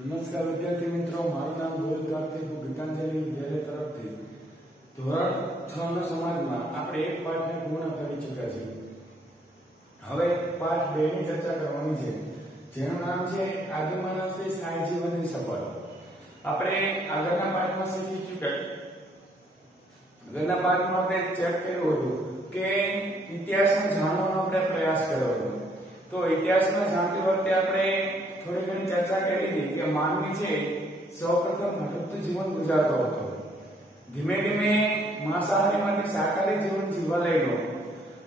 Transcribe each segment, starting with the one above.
નમસ્કાર વિદ્યાર્થી મિત્રો, મારું નામ ગોવિંદ કાર્તિક, હું ગીતાંજલિ વિદ્યાલય તરફથી ધોરણ 6 ના સમાજમાં આપણે એક પાઠને પૂર્ણ કરી ચૂક્યા છીએ. હવે પાઠ 2 ની ચર્ચા કરવાની છે, જેનું નામ છે આદિમાનવથી સ્થાયી જીવનની સફર. આપણે આગળના પાઠમાં શીખી ચૂક્યા. આગળના પાઠમાં આપણે ચેક કર્યું હતું કે ઇતિહાસને જાણવાનો આપણે પ્રયાસ કર્યો હતો. તો ઇતિહાસમાં જાણતી વખતે આપણે થોડી ઘણી ચર્ચા કરી હતી કે માનવી છે સૌપ્રથમ ભટકતું જીવન ગુજારતો હતો. ધીમે ધીમે માંસાહારીમાંથી શાકાહારી જીવન જીવવા લાગ્યો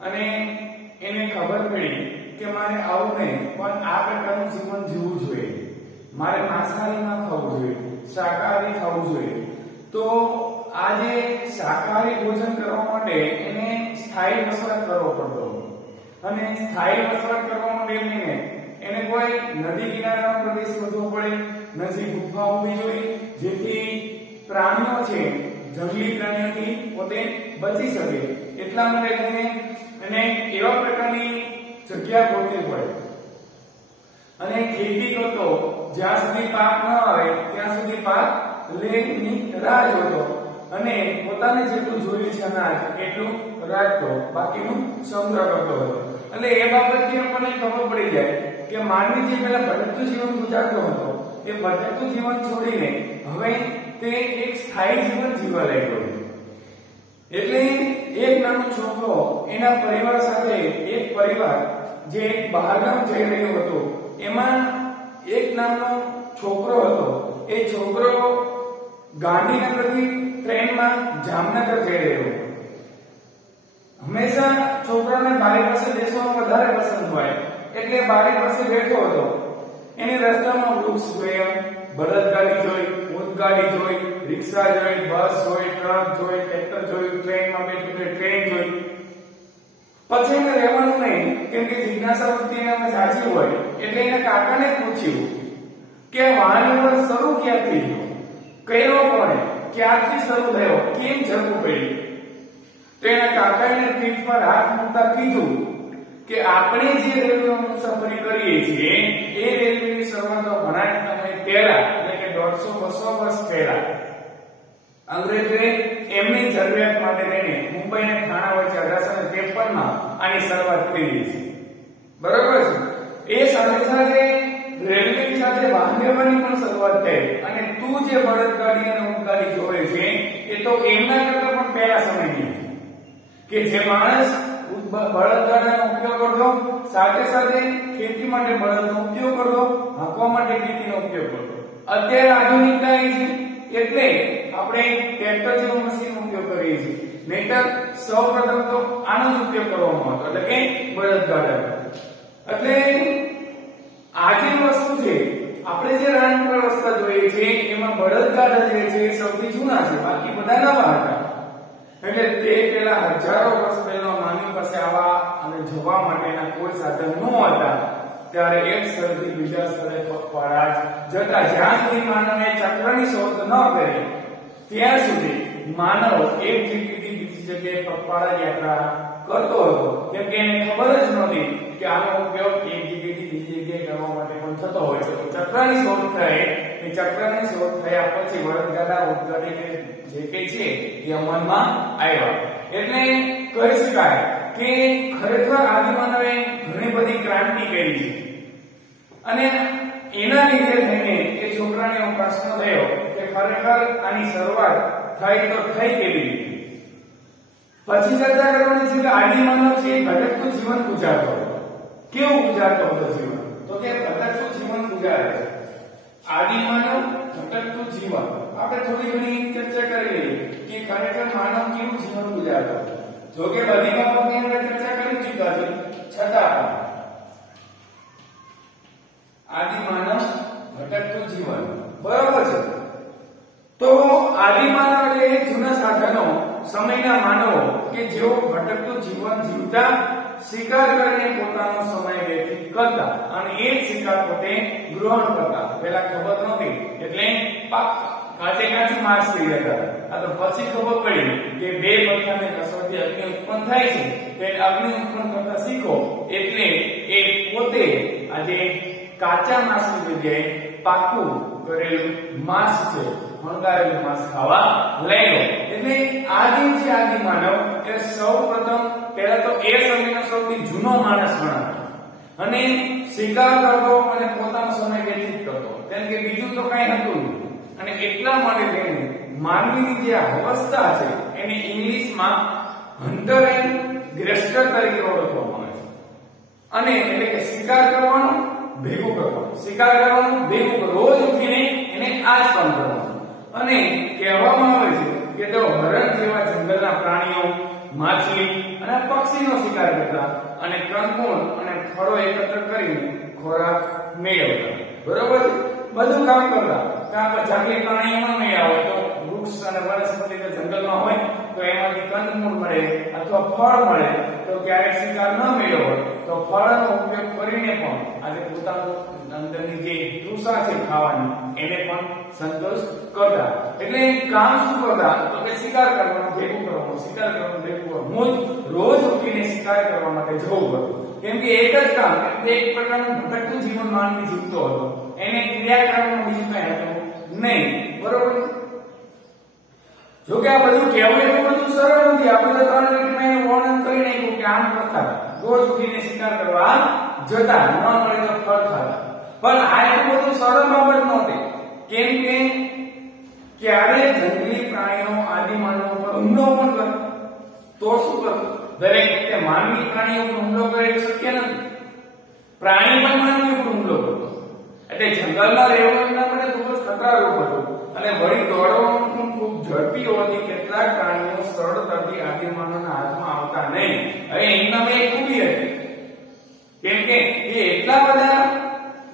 અને એને ખબર પડી કે મારે આવું નહીં, પણ આ પ્રકારનું જીવન જીવવું જોઈએ. મારે માંસાહારી ના ખાવું જોઈએ, શાકાહારી ખાવું જોઈએ. તો આ જે શાકાહારી ભોજન કરવા માટે એને સ્થાયી વસવાટ કરવો પડતો અને સ્થાયી વસવાટ કરવા માટે એને કોઈ નદી કિનારાનો પ્રદેશ શોધવો પડે, નજીક ગુફા હોવી જોઈએ, જેથી પ્રાણીઓ છે જંગલી પ્રાણીઓથી પોતે બચી શકે. એટલા માટે એને એવા પ્રકારની જગ્યા ગોતવી પડે અને ખેતી કરતો. જ્યાં સુધી પાક ન આવે ત્યાં સુધી પાક લેની રાહ જોતો અને પોતાને જેટલું જોઈએ છે અનાજ એટલું રાખતો, બાકીનું સંગ્રહ કરતો હતો. એટલે એ બાબતથી આપણને ખબર પડી જાય કે માનવી જે પહેલા ભટકતું જીવન ગુજારતો હતો એ ભટકતું જીવન છોડીને હવે તે એક સ્થાયી જીવન જીવવા લાગ્યો. એટલે એક નાનો છોકરો એના પરિવાર સાથે, એક પરિવાર જે બહારગામ જઈ રહ્યો હતો, એમાં એક નાનો છોકરો હતો. એ છોકરો ગાંધીનગરથી ટ્રેનમાં જામનગર જઈ રહ્યો. હંમેશા છોકરાને બારી પાસે બેસવાનું વધારે પસંદ હોય, એટલે બારી પાસે બેઠો હતો. એને રસ્તામાં વૃક્ષ જોયા, બળદગાડી જોઈ, ઊંટગાડી જોઈ, રિક્ષા જોઈ, બસ જોઈ, ટ્રક જોઈ, ટ્રેક્ટર જોયું, ટ્રેનમાં બેઠો તો ટ્રેન જોઈ. પછી એને રહેવાનું નહીં, કેમ કે જિજ્ઞાસા વૃત્તિ એનામાં જાજી હોય, એટલે એના કાકાને પૂછ્યું કે વાહન વ્યવહાર શરૂ ક્યાંથી થયો, કર્યો કોણે, ક્યાંથી શરૂ થયો, કેમ જવું પડ્યું? તો એના કાકાએ પીઠ પર હાથ મૂકતા કીધું કે આપણે જે રેલવે મુસાફરી કરીએ છીએ એ રેલવેની શરૂઆત ઘણા સમય પહેલા, એટલે કે 150-200 વર્ષ પહેલા અંગ્રેજોએ એમની જરૂરિયાત માટે લઈને મુંબઈ અને થાણા વચ્ચે 1853 માં આની શરૂઆત કરી છે. બરોબર છે. એ સાથે સાથે રેલવેની સાથે વાહન વ્યવહારની પણ શરૂઆત થઈ અને તું જે બળદગાડી અને ઊંટગાડી જોડે છે એ તો એમના કરતા પણ પહેલા સમયની કે જે માણસ બળદગાડાનો ઉપયોગ કરતો, સાથે સાથે ખેતી માટે બળદનો ઉપયોગ કરતો, હાંકવા માટે ખેતીનો ઉપયોગ કરતો. અત્યારે આધુનિકતા આવી છે એટલે આપણે ટ્રેક્ટર જેવું મશીનનો ઉપયોગ કરીએ છીએ. નહીતર સૌપ્રથમ તો આનો જ ઉપયોગ કરવામાં આવતો, એટલે કે બળદગાડા. એટલે આ જે વસ્તુ છે, આપણે જે રાણી વ્યવસ્થા જોઈએ છે એમાં બળદગાડા જે છે સૌથી જૂના છે, બાકી બધા નવા હતા. એટલે તે પેલા હજારો વર્ષ પહેલા માનવી પાસે આવા અને જવા માટેના કોઈ સાધન ન હતા. ત્યારે એક સ્થળથી બીજા સ્થળે પગપાળા જતા. જ્યાં સુધી માનવે ચક્રની શોધ ન કરી ત્યાં સુધી માનવ એક જગ્યાએથી બીજી જગ્યાએ પગપાળા યાત્રા કરતો હતો, કેમ કે એને ખબર જ નહોતી કે આનો ઉપયોગ એક જગ્યાએથી બીજી જગ્યાએ કરવા માટે પણ થતો હોય છે. ચક્રની શોધ થઈ, એ ચક્રની શોધ થયા પછી બળદગાડા, ઊંટગાડી જે કઈ છે એ અમલમાં આવ્યા. એટલે કહી શકાય કે ખરેખર આદિમાનવે ઘણી બધી ક્રાંતિ કરી છે અને એના લીધે થઈને એ છોકરાને એવો પ્રશ્ન થયો કે ખરેખર આની શરૂઆત થઈ તો થઈ કેવી રીતે. પછી ચર્ચા કરવાની છે કે આદિમાનવ છે ભટકતું જીવન ગુજારતો હતો. કેવું ગુજારતો હતો જીવન? તો કે ભટકતું જીવન ગુજારે છે. આદિમાનવ ભટકતું જીવન. આપણે થોડી ઘણી ચર્ચા કરી લઈએ કે ખરેખર માનવ કેવું જીવન ગુજારતો હતો. જો કે બધી બાબતની આપણે ચર્ચા કરી ચૂક્યા છે, છતાં આદિમાનવ ભટકતું જીવન. બરોબર છે. તો આદિમાનવ એટલે જૂના સાધનો, સમયના માનવો કે જેઓ ભટકતું જીવન જીવતા, શિકાર કરીને પોતાનો સમય વ્યતીત કરતા અને એ શિકાર પોતે ગ્રહણ કરતા. પહેલા ખબર નહોતી એટલે કાચે કાચું માંસ લઈ જતા. આ તો પછી ખબર પડી કે બે પથ્થરને ઘસવાથી અગ્નિ ઉત્પન્ન થાય છે, તે અગ્નિ ઉત્પન્ન કરતા શીખો એટલે એ પોતે આજે કાચા માંસની જગ્યાએ પાકું કરેલું માંસ છે, વણગારેલું માંસ ખાવા લાગ્યો. એટલે આદિ છે આદિમાનવ એ સૌપ્રથમ પહેલા તો એ સમયનો સૌથી જૂનો માણસ ગણાતો અને શિકાર કરતો અને પોતાનો સમય વ્યતીત કરતો, કેમ કે બીજું તો કઈ હતું નહીં. અને એટલા માટે તેને માનવીની જે અવસ્થા છે એને ઇંગ્લિશમાં હન્ટર એન્ડ ગ્રેસ્ટર તરીકે ઓળખવામાં આવે છે. અને એટલે કે શિકાર કરવાનું ભેગું કરવાનું, શિકાર કરવાનું ભેગું કરવાનું, રોજ ઉઠીને એને આ જ કામ કરવાનું. અને કહેવામાં આવે છે કે તેઓ હરણ જેવા જંગલના પ્રાણીઓ, માછલી અને પક્ષીનો શિકાર કરતા અને કંદમૂળ અને ફળો એકત્ર કરીને ખોરાક મેળવતા. બરોબર, બધું કામ કરતા. કારણ કે જંગલી પ્રાણીઓ ન મળ્યા હોય તો વૃક્ષ અને વનસ્પતિ તો જંગલમાં હોય તો એમાંથી કંદમૂળ મળે અથવા ફળ મળે, તો ક્યારેક શિકાર ન મળ્યો હોય તો ફળનો ઉપયોગ કરીને પણ આજે પોતાનું અંદરની જે તૃષા છે ખાવાની એને પણ સંતોષ કરતા. એટલે કામ શું કરતા તો કે શિકાર કરવાનું ભેગું કરવાનું, શિકાર કરવાનું ભેગું કરવાનું, રોજ ઉઠીને શિકાર કરવા માટે જવું પડતું. કેમ કે એક જ કામ, એક પ્રકારનું ભટકતું જીવન માનવી જીવતો હતો, એને ક્રિયા કરવાનું બીજું કઈ હતું નહીં. બરોબર. જો કે આ બધું કહેવું એટલું બધું સરળ નથી. આપણે તો 3 મિનિટમાં એનું વર્ણન કરી નાખ્યું કે આમ કરતા, રોજ ઉઠીને શિકાર કરવા જતા, ન મળે તો ફળ ખાતા. પણ આ એટલું બધું સરળ બાબત નહોતી. કેમ કે ક્યારે જંગલી પ્રાણીઓ આદિમાનવ પર હુમલો પણ કરતા તો શું કરતું? દરેક વખતે માનવી પ્રાણીઓ પર હુમલો કરે એ શક્ય નથી. પ્રાણી પણ માનવી પર હુમલો કરતો. એટલે જંગલમાં રહેવાનું માટે ખૂબ જ ખતરારૂપ હતું અને વળી દોડવાનું પણ ખૂબ ઝડપી હોવાથી કેટલાક પ્રાણીઓ સરળતાથી આદિમાનવના હાથમાં આવતા નહીં. હવે એમના એક ખૂબી હતી, કેમ કે એ એટલા બધા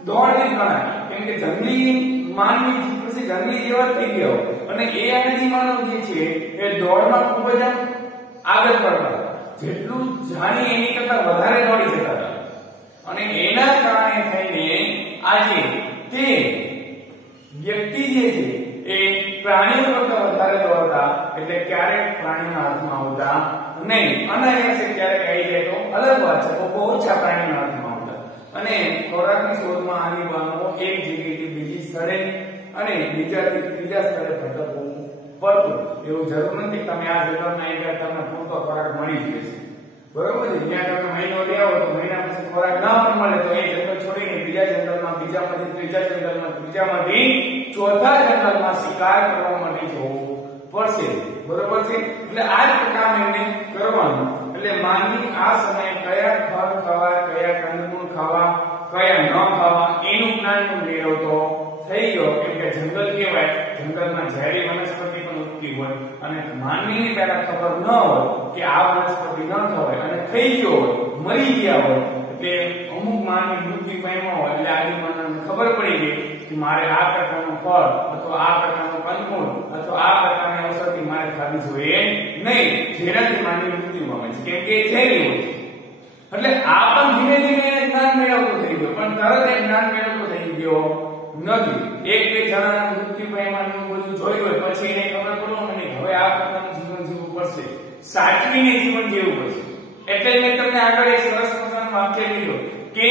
દોડની ગણાય, કેમ કે જંગલી માનવી પછી જંગલી જેવા થઈ ગયો અને એ આદિમાનવ જે છે એ દોડમાં ખૂબ જ આગળ પડતા, જેટલું જાણી એની કરતા વધારે દોડી જતા હતા. અને એના કારણે થઈને આજે તે વ્યક્તિ જે છે એ પ્રાણીઓ કરતા વધારે દોડતા, એટલે ક્યારેક પ્રાણીના હાથમાં આવતા નહીં. અનાયાસે ક્યારેક આવી જાય તો અલગ વાત છે, બહુ ઓછા પ્રાણીના હાથમાં આવતા. અને ખોરાકની શોધમાં આદિમાનવો એક જગ્યાએથી બીજી સ્થળે અને બીજાથી ત્રીજા સ્થળે ભટકવું પડતું. એવું જરૂર નથી તમે આ જંગલમાં આવી ગયા તમને પૂરતો ખોરાક મળી જશે. બરોબર છે. જ્યાં તમે મહિનો રહ્યા હો તો મહિના પછી ખોરાક ના પણ મળે તો એ જંગલ છોડીને બીજા જંગલમાં, બીજામાંથી ત્રીજા જંગલમાં, ત્રીજામાંથી ચોથા જંગલમાં શિકાર કરવા માટે જવું પડશે. બરોબર છે. એટલે આ જ કામ એમને કરવાનું. એટલે માનવી આ સમયે કયા ફળ ખાવા, કયા કંદમૂળ ખાવા, કયા ન ખાવા એનું જ્ઞાન પણ મેળવતો થઈ ગયો. કેમ કે જંગલ કહેવાય, જંગલમાં ઝેરી વનસ્પતિ પણ ઉગતી હોય અને માનવીને પહેલા ખબર ન હોય કે આ વનસ્પતિ ન ખવાય અને થઈ ગયો હોય, મરી ગયા હોય, એટલે અમુક માનવી મૃત્યુ પામ્યા હોય એટલે આદિમાનવને ખબર પડી ગઈ કે મારે આ પ્રકારનું ફળ અથવા આ પ્રકારનું કંદમૂળ અથવા આ પ્રકારની ઔષધિ મારે ખાવી જોઈએ નહીં, જેનાથી માનવી મૃત્યુ પામે છે, કેમ કે એ ઝેરી હોય છે. એટલે આ પણ ધીમે ધીમે જ્ઞાન મેળવતો થઈ ગયો, પણ તરત એ જ્ઞાન મેળવતો થઈ ગયો નથી. એક બે જણાના મૃત્યુ પામ્યાનું બધું જોયું હોય પછી એને ખબર પડવા મને હવે આ પ્રકારનું જીવન જીવવું પડશે, સાચવીને જીવન જીવવું પડશે. એટલે મેં તમને આગળ એક સરસ મજાનું વાક્ય લીધું કે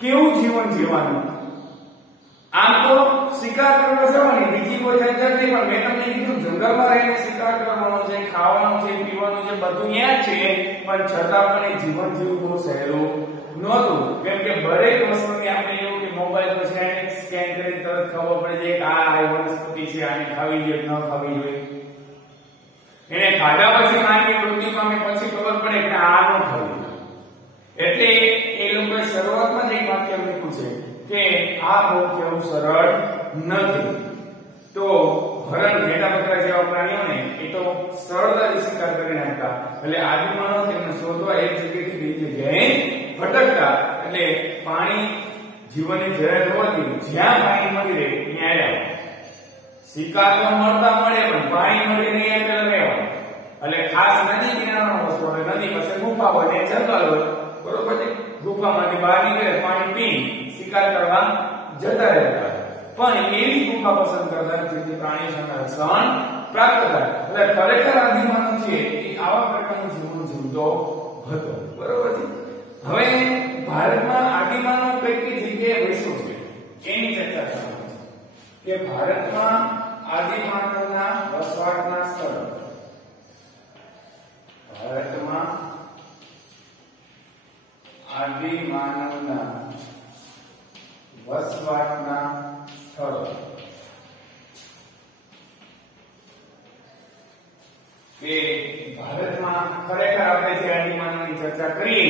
કેવું જીવન જીવવાનું. આમ તો શિકાર કરવા જવાની બીજી કોઈ ઝંઝટ નહીં, પણ મેં તમને કીધું જંગલમાં રહીને શિકાર કરવાનો છે, ખાવાનું છે, પીવાનું છે, બધું ત્યાં છે, પણ છતાં પણ એ જીવન જીવવું બહુ સહેલું નહોતું. કેમ કે દરેક વસ્તુની આપણે એવું કે મોબાઈલ પર સ્કેન કરી તરત ખબર પડે છે કે આ વનસ્પતિ છે, આને ખાવી જોઈએ ન ખાવી જોઈએ. એને ખાધા પછી માનવી મૃત્યુ પામે પછી ખબર પડે કે આ ન ખાવું. એટલે એ લોકોએ શરૂઆતમાં જ એક વાક્ય લખ્યું છે કે આ બહુ કેવું સરળ નથી. તો હરણ, ઘેટા, બકરા જેવા પ્રાણીઓને એ તો સરળતાથી શિકાર કરી નાખતા. એટલે આદિમાનવ તેમને શોધવા એક જગ્યાએથી બીજી જગ્યાએ ભટકતા. એટલે પાણી જીવનની જરૂર હોવાથી જ્યાં પાણી મળી રહે ત્યાં રહેવા. શિકાર તો મળતા મળે પણ પાણી મળી રહે એટલે રહેવા. એટલે ખાસ નદી કિનારાનો વસ્તુ હોય, નદી પાસે ગુફા હોય ને જંગલ હોય, બરોબર છે. ગુફામાંથી બહાર નીકળે, પાણી પી શિકાર કરવા જતા રહેતા. પણ એવી ગુફા પસંદ કરતા જેથી પ્રાણી સામે રક્ષણ પ્રાપ્ત થાય. એટલે ખરેખર આદિમાનવ છે એ આવા પ્રકારનું જીવન જીવતો હતો. બરોબર છે. હવે ભારતમાં આદિમાનવ કઈ કઈ જગ્યાએ કે ભારતમાં આદિમાનવના વસવાટના સ્થળો, ભારતમાં આદિમાનવના વસવાટના સ્થળો કે ભારતમાં ખરેખર આપણે જે આદિમાનવની ચર્ચા કરીએ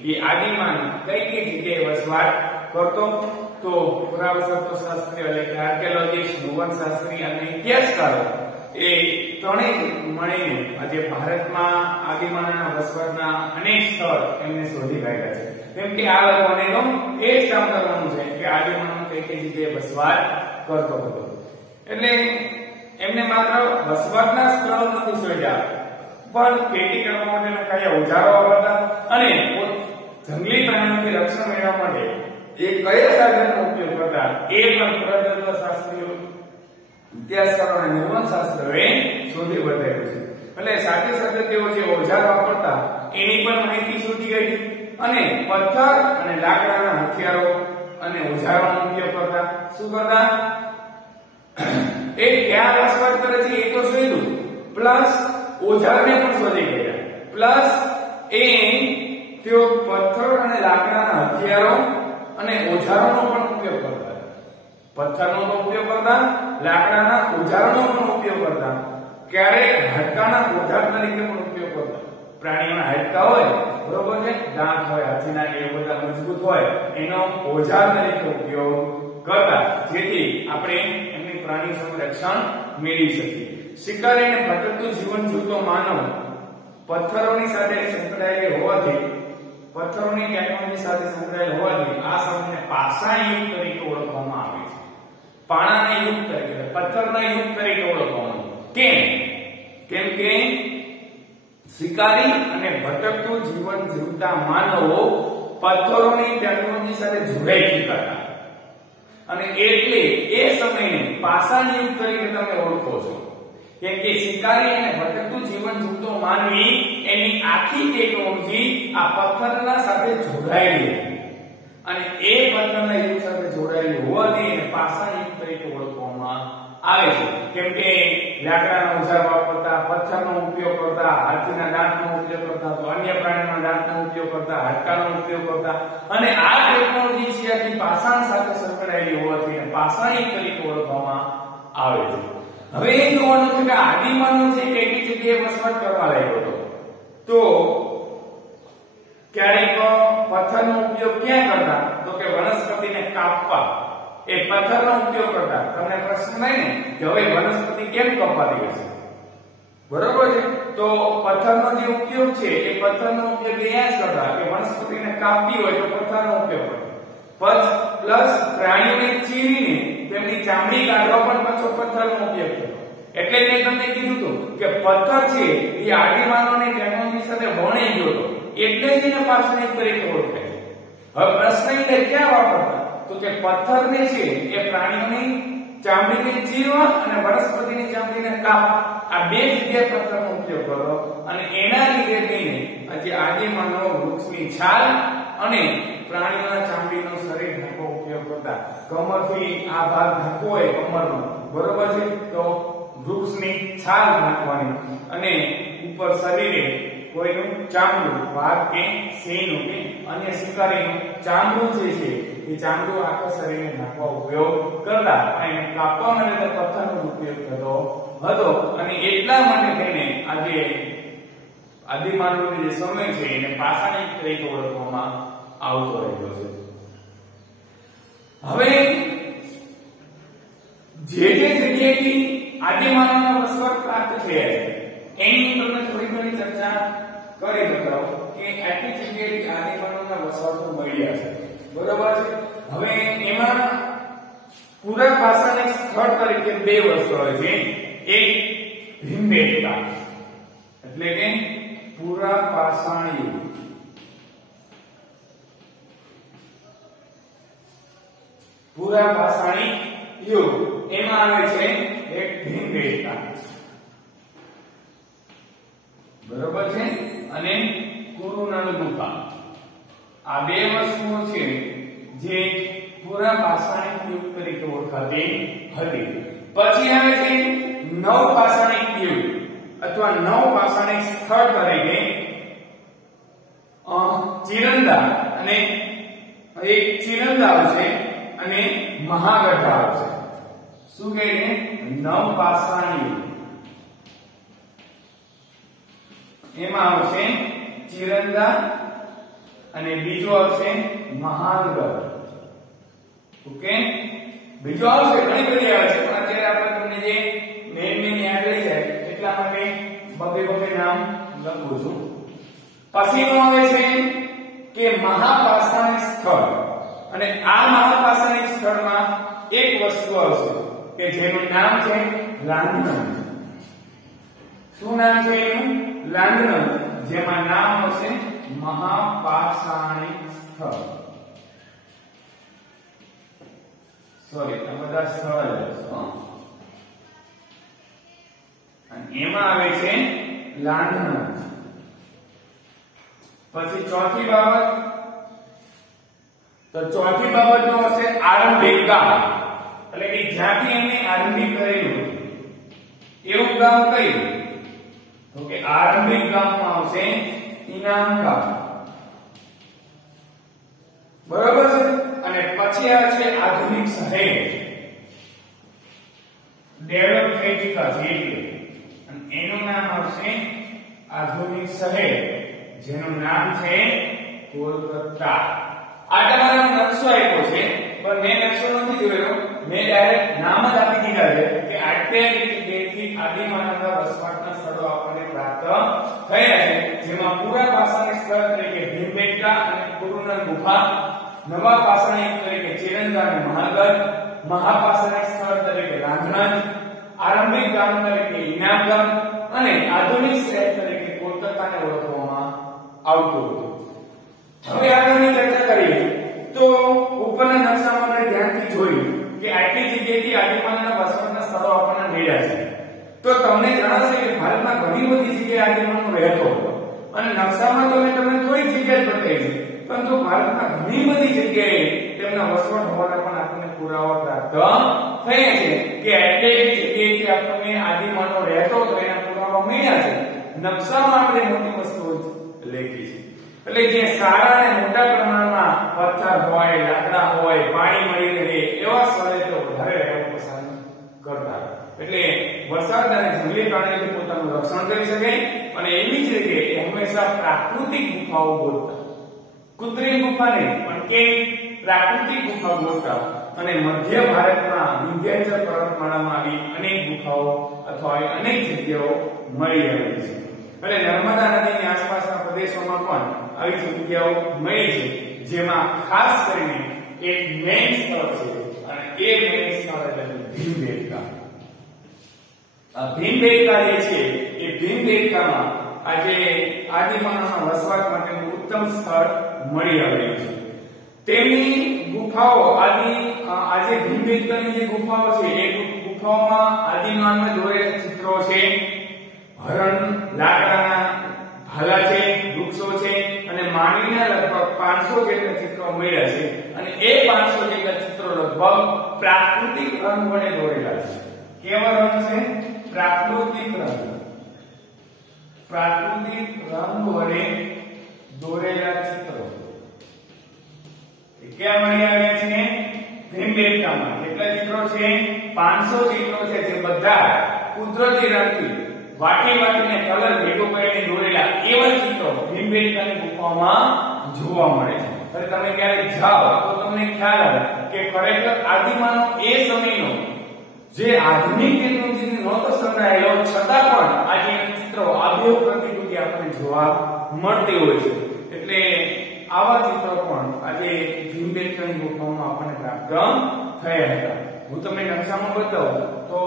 છીએ એ આદિમાનવ કઈ કઈ જગ્યાએ વસવાટ કરતો, તો પુરાતત્વશાસ્ત્રી એટલે કે આર્કિયોલોજીસ્ટ, ભૂવનશાસ્ત્રી અને ઇતિહાસકારો એ ત્રણેય મળીને આજે ભારતમાં આદિમાનવના વસવાટના અનેક સ્થળ એમને શોધી કાઢ્યા છે. કેમ કે આ લોકોને તો એ જ કામ કરવાનું છે કે આદિમાનવ કઈ કઈ જગ્યાએ વસવાટ કરતો હતો. એટલે એમને માત્ર વસવાટના સ્થળો નથી શોધ્યા, પણ ખેતી કરવા માટેના કયા ઓજારો વાપરતા અને જંગલી પ્રાણીઓથી રક્ષણ મેળવવા માટે એ કયા સાધનનો ઉપયોગ કરતા એ પણ પુરાતત્વશાસ્ત્રીઓ, ઇતિહાસકારો અને નિર્માણશાસ્ત્રીઓએ શોધી બતાવ્યું છે. એટલે સાથે સાથે તેઓ જે ઓજાર વાપરતા એની પણ માહિતી શોધી ગઈ અને પથ્થર અને લાકડાના હથિયારો અને ઓજારોનો ઉપયોગ કરતા. શું કરતા? એ ક્યાં વસવાટ કરે છે એ તો શોધ્યું, પ્લસ ઓજારને પણ શોધી ગયા, પ્લસ એ તેઓ પથ્થર અને લાકડાના હથિયારો અને ઓજારોનો પણ ઉપયોગ કરતા. પથ્થરનો તો ઉપયોગ કરતા, લાકડાના ઓજારોનો પણ ઉપયોગ કરતા, ક્યારેક હાડકાના ઓજાર તરીકે પણ ઉપયોગ કરતા. પ્રાણીઓના હાડકા હોય, બરોબર છે, દાંત હોય, હાથીના એ બધા મજબૂત હોય, એનો ઓજાર તરીકે ઉપયોગ કરતા, જેથી આપણે એમની પ્રાણી સંરક્ષણ મેળવી શકીએ. શિકારી અને ભટકતું જીવન જીવતો માનવ પથ્થરોની સાથે સંકળાયેલ હોવાથી, પથ્થરોની ટેકનોલોજી સાથે સંકળાયેલ હોવાથી આ સમયને પાષાણ યુગ તરીકે ઓળખવામાં આવે છે. પાણાના યુગ તરીકે, પથ્થરના યુગ તરીકે ઓળખવામાં આવે. કેમ? કેમ કે શિકારી અને ભટકતું જીવન જીવતા માનવો પથ્થરોની ટેકનોલોજી સાથે જોડાઈ ચૂક્યા હતા અને એટલે એ સમયને પાષાણ યુગ તરીકે તમે ઓળખો છો. કેમ કે શિકારી અને ભટકતું જીવન જીવતો માનવી એની આખી ટેકનોલોજી આ પથ્થરના સાથે જોડાયેલી અને એ પથ્થરના યુગ સાથે જોડાયેલી હોવાથી એને પાષાણ યુગ તરીકે ઓળખવામાં આવે છે. કેમ કે લાકડાના ઓજાર વાપરતા, પથ્થરનો ઉપયોગ કરતા, હાથીના દાંતનો ઉપયોગ કરતા, તો અન્ય પ્રાણીઓના દાંતનો ઉપયોગ કરતા, હાડકાનો ઉપયોગ કરતા અને આ ટેકનોલોજી છે પાષાણ સાથે સંકળાયેલી હોવાથી એને પાષાણ યુગ તરીકે ઓળખવામાં આવે છે. હવે એ જોવાનું છે કે આદિમાનવ છે કઈ કઈ જગ્યાએ વસવાટ કરવા લાગ્યો હતો. તો ક્યારેક પથ્થરનો ઉપયોગ ક્યાં કરતા? તો કે વનસ્પતિને કાપવા એ પથ્થરનો ઉપયોગ કરતા. તમને પ્રશ્ન થાય ને કે હવે વનસ્પતિ કેમ કપાતી હશે, બરોબર છે? તો પથ્થરનો જે ઉપયોગ છે એ પથ્થરનો ઉપયોગ અહીંયા જ કરતા કે વનસ્પતિને કાપવી હોય તો પથ્થરનો ઉપયોગ કરતા. પ્લસ પ્રાણીઓને ચીરીને તેમની ચામડી કાઢવા પણ પાછો પથ્થરનો ઉપયોગ થયો. એટલે મેં તમને કીધું હતું કે પથ્થર છે એ આદિમાનવની ટેકનોલોજી સાથે ભણી ગયો હતો, એટલે જ એને પાષાણ તરીકે ઓળખાય છે. હવે પ્રશ્ન એટલે ક્યાં વાપરતા? તો કે પથ્થરને છે એ પ્રાણીઓની ચામડીને ચીરવા અને વનસ્પતિની ચામડીને કાપવા, આ બે જગ્યાએ પથ્થરનો ઉપયોગ કરો અને એના લીધે થઈને આજે આદિમાનવ વૃક્ષની છાલ અને પ્રાણીઓના ચામડીનો શરીર ઢાંકવા ઉપયોગ કરતા. કમરથી આ ભાગ ઢાંકવો હોય કમરનો, બરોબર છે, તો વૃક્ષની છાલ ઢાંકવાની અને ઉપર શરીરે કોઈનું ચામડું, વાઘ કે સિંહનું કે અન્ય શિકારીનું ચામડું જે છે એ ચામડું આખા શરીરને ઢાંકવા ઉપયોગ કરતા અને કાપવા માટે પથ્થરનો ઉપયોગ થતો હતો. અને એટલા માટે થઈને આજે આદિમાનવનો જે સમય છે એને પાષાણ યુગ તરીકે ઓળખવામાં આવતો રહ્યો છે. હવે જે જગ્યાએથી આદિમાનવનો વસવાટ પ્રાપ્ત થયા છે એની તમને થોડી ઘણી ચર્ચા કરી બતાવો કે આટલી જગ્યાએથી આદિમાનવના વસવાટો મળ્યા છે, બરોબર છે? હવે એમાં પૂરા પાષાણ સ્થળ તરીકે બે વસ્તુ હોય છે. એક ભીમબેટકા એટલે કે પૂરા પાષાણ યુગ, પૂરા પાષાણી યુગ એમાં આવે છે એક ભીમબેટકા, બરોબર છે, અને કુરુનાનું ગુફા. આ બે વસ્તુઓ છે જે પૂરા પાષાણિક યુગ તરીકે ઓળખાતી હતી. પછી આવે છે નવ પાષાણિક યુગ અથવા નવ પાષાણિક સ્થળ તરીકે ચિરંદા અને એક ચિરંદા આવશે અને મહાગઢા આવશે. શું કહે છે? નવ પાષાણ યુગ. એમાં આવશે ચિરંદા અને બીજો આવશે મહાગઢ. ઓકે, બીજો આવશે, ઘણી બધી આવે છે પણ અત્યારે આપણે તમને જે મેન યાદ રહી જાય એટલા માટે બબે નામ લખું છું. પછીનું આવે છે કે મહાપાષાણિક સ્થળ, અને આ મહાપાષાણિક સ્થળમાં એક વસ્તુ આવશે કે જેનું નામ છે લાંઘનમ. શું નામ છે એનું? લાંઘનમ. જેમાં નામ આવશે મહાપાષાણિક સ્થળ. સોરી, આ બધા સ્થળ છે. અને એમાં આવે છે લાંઘનમ. પછી ચોથી બાબત, તો ચોથી બાબત નો હશે આરંભિક ગામ, એટલે કે જ્યાંથી એમને આરંભિક કરેલું એવું ગામ કયું? તો કે આરંભિક ગામમાં આવશે ઇનામ ગામ. બરોબર છે. અને પછી આવે છે આધુનિક શહેર, ડેવલપ થઈ ચૂક્યા છે એટલે, અને એનું નામ આવશે આધુનિક શહેર, જેનું નામ છે કોલકાતા. આ તમારો નકશો આપ્યો છે પણ મેં નકશો નથી જોયો, મેં ડાયરેક્ટ નામ જ આપી દીધા છે કે આટલી જગ્યાએથી આદિમાનવના વસવાટના સ્થળો આપણને પ્રાપ્ત થયા છે, જેમાં પૂરા પાષાણિક સ્થળ તરીકે ભીમબેટકા અને કુરુનર ગુફા, નવા પાષાણિક તરીકે ચિરંદા અને મહાગઢ, મહાપાષાણિક સ્થળ તરીકે લાંઘનમ, આરંભિક ગામ તરીકે ઇનામગામ અને આધુનિક શહેર તરીકે કોલકાતાને ઓળખવામાં આવતું હતું. હવે આગળની ચર્ચા કરીએ તો ઉપરના નકશામાં આપણે ધ્યાનથી જોયું કે આટલી જગ્યાએથી આદિમાનવના વસવાટના સ્થળો આપણને મળ્યા છે. તો તમને જણાશે કે ભારતમાં ઘણી બધી જગ્યાએ આદિમાનવ રહેતો હતો, અને નકશામાં તો મેં તમને થોડી જગ્યાએ બતાવી છે, પરંતુ ભારતમાં ઘણી બધી જગ્યાએ તેમના વસવાટ હોવાના પણ આપણને પુરાવા પ્રાપ્ત થયા છે કે આટલી જગ્યાએથી આપણને આદિમાનવ રહેતો હતો એના પુરાવા મળ્યા છે. નકશામાં આપણે મોટી વસ્તુઓ લેખી છે, એટલે જે સારા અને મોટા પ્રમાણમાં પથ્થર હોય, લાકડા હોય, પાણી મળી રહે એવા સ્થળે તો વધારે રહેવું પસંદ કરતા. એટલે વરસાદ અને જંગલી પ્રાણીઓથી પોતાનું રક્ષણ કરી શકે, અને એવી જ રીતે હંમેશા પ્રાકૃતિક ગુફાઓ ગોતતા. કૃત્રિમ ગુફા નહીં પણ કેવી પ્રાકૃતિક ગુફા ગોતતા. અને મધ્ય ભારતમાં વિંધ્યાચલ પર્વતમાળામાં આવી અનેક ગુફાઓ અથવા અનેક જગ્યાઓ મળી આવેલી છે. અને નર્મદા નદીની આસપાસના પ્રદેશોમાં પણ આવી જગ્યાઓ મળી છે, જેમાં ખાસ કરીને એક મેઇન સ્થળ છે, અને એ મેઇન સ્થળ એટલે ભીમબેટકા. આ ભીમબેટકા જે છે એ ભીમબેટકામાં આજે આદિમાનવના વસવાટ માટેનું ઉત્તમ સ્થળ મળી આવેલું છે. તેમની ગુફાઓ આજે ભીમબેટકાની જે ગુફાઓ છે એ ગુફાઓમાં આદિમાનવના દોરેલા ચિત્રો છે, હરણ, લાકડાના ભાલા છે, વૃક્ષો છે, અને માનવીના લગભગ 500 જેટલા ચિત્રો મળ્યા છે. અને એ 500 જેટલા ચિત્રો લગભગ પ્રાકૃતિક રંગ વડે દોરેલા છે. કેવા રંગ છે? પ્રાકૃતિક રંગ. પ્રાકૃતિક રંગ વડે દોરેલા ચિત્રો ક્યાં મળી આવ્યા છે? ભીમબેટકામાં. કેટલા ચિત્રો છે? 500 ચિત્રો છે, જે બધા કુદરતી રંગથી વાટીને કલર ભેગો કરીને દોરેલા એવા ચિત્રો ભીમબેટકાની ગુફામાં જોવા મળે છે. હવે તમે ક્યારેક જાઓ તો તમને ખ્યાલ આવે કે ખરેખર આદિમાનવ એ સમયનો જે આધુનિક ટેકનોલોજીનો નહોતો સંકળાયેલો, છતાં પણ આજે ચિત્રો આબેહૂબ પ્રતિકૃતિ આપણને જોવા મળતી હોય છે. એટલે આવા ચિત્રો પણ આજે ભીમબેટકાની ગુફામાં આપણને પ્રાપ્ત થયા હતા. હું તમને નકશામાં બતાવું તો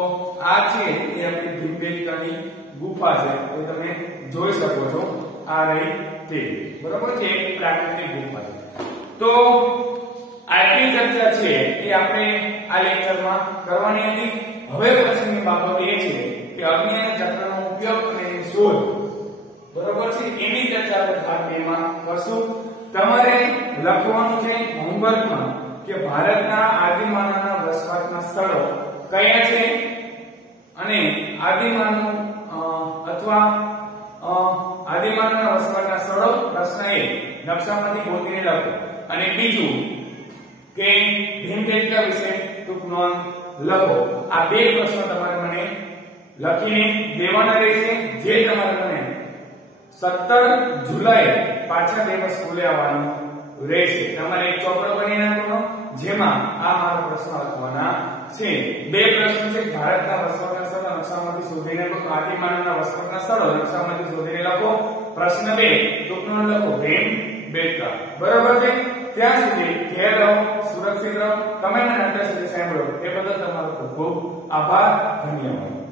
આ છે એ આપણી ભીમબેટકાની ગુફા છે, તો તમે જોઈ શકો છો. આ રહી તે, બરોબર છે, એક પ્રાકૃતિક ગુફા છે. તો આટલી ચર્ચા છે એ આપણે આ લેક્ચરમાં કરવાની હતી. હવે પછીની બાબત એ છે કે અગ્નિ અને ચક્રનો ઉપયોગ અને એની શોધ, બરોબર છે, એની ચર્ચા આપણે ભાગ 2 માં કરશું. તમારે લખવાનું છે હોમવર્કમાં કે ભારતના આદિમાનવના વસવાટના સ્થળો કયા છે અને આદિમાનવ અથવા આદિમાનવના વસવાટના સ્થળો પ્રશ્ન એ નકશામાંથી ગોતીને લખો અને બીજું કે ભીમબેટકા વિશે ટૂંક નોંધ લખો. આ બે પ્રશ્નો તમારે મને લખીને દેવાના રહેશે જે તમારે મને 17 જુલાઈ પાછા દિવસ સ્કૂલે આવવાનું રહેશે. તમારે એક ચોપડો બની નાખવાનો જેમાં આ મારો પ્રશ્ન લખવાના છે. બે પ્રશ્ન છે ભારતના વસવાટના સ્થળો નકશામાંથી શોધીને લખો. આદિમાનવના વસવાટના સ્થળો નકશામાંથી શોધીને લખો. પ્રશ્ન 2 ટૂંક નોંધ લખો ભીમબેટકા. બરોબર છે? ત્યાં સુધી ઘેર રહો, સુરક્ષિત રહો. તમે મને અત્યાર સુધી સાંભળો એ બદલ તમારો ખૂબ ખૂબ આભાર. ધન્યવાદ.